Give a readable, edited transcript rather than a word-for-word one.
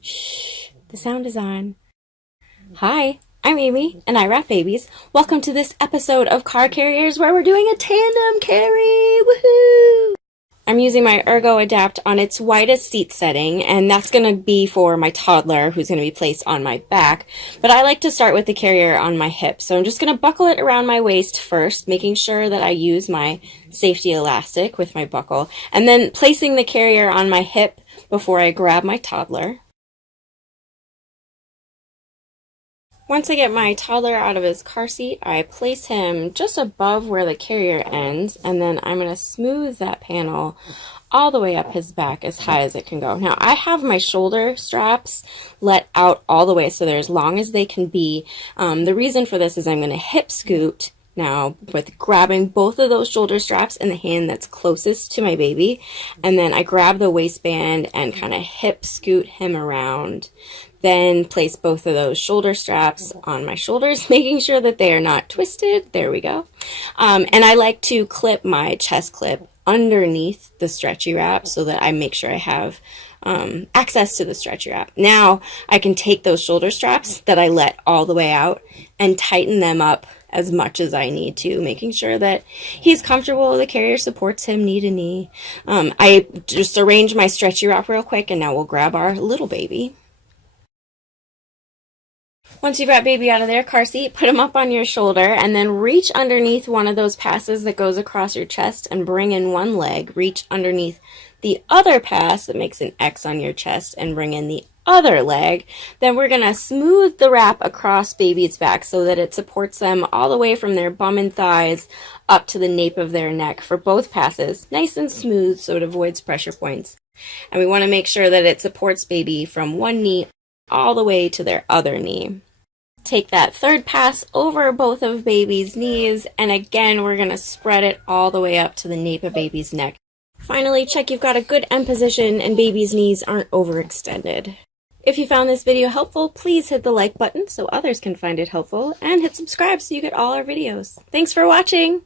Shh, the sound is on. Hi, I'm Amy, and I wrap babies. Welcome to this episode of Car Carriers where we're doing a tandem carry. Woohoo! I'm using my Ergoadapt on its widest seat setting, and that's going to be for my toddler who's going to be placed on my back. But I like to start with the carrier on my hip, so I'm just going to buckle it around my waist first, making sure that I use my safety elastic with my buckle, and then placing the carrier on my hip before I grab my toddler. Once I get my toddler out of his car seat, I place him just above where the carrier ends, and then I'm going to smooth that panel all the way up his back as high as it can go. Now, I have my shoulder straps let out all the way so they're as long as they can be. The reason for this is I'm going to hip scoot now with grabbing both of those shoulder straps in the hand that's closest to my baby, and then I grab the waistband and kind of hip scoot him around. Then place both of those shoulder straps on my shoulders, making sure that they are not twisted. There we go. And I like to clip my chest clip underneath the stretchy wrap so that I make sure I have access to the stretchy wrap. Now I can take those shoulder straps that I let all the way out and tighten them up as much as I need to, making sure that he's comfortable, the carrier supports him knee to knee. I just arrange my stretchy wrap real quick, and now we'll grab our little baby. Once you've got baby out of their car seat, put him up on your shoulder and then reach underneath one of those passes that goes across your chest and bring in one leg. Reach underneath the other pass that makes an X on your chest and bring in the other leg. Then we're going to smooth the wrap across baby's back so that it supports them all the way from their bum and thighs up to the nape of their neck for both passes. Nice and smooth so it avoids pressure points. And we want to make sure that it supports baby from one knee all the way to their other knee. Take that third pass over both of baby's knees, and again we're going to spread it all the way up to the nape of baby's neck. Finally, check you've got a good end position and baby's knees aren't overextended. If you found this video helpful, please hit the like button so others can find it helpful, and hit subscribe so you get all our videos. Thanks for watching!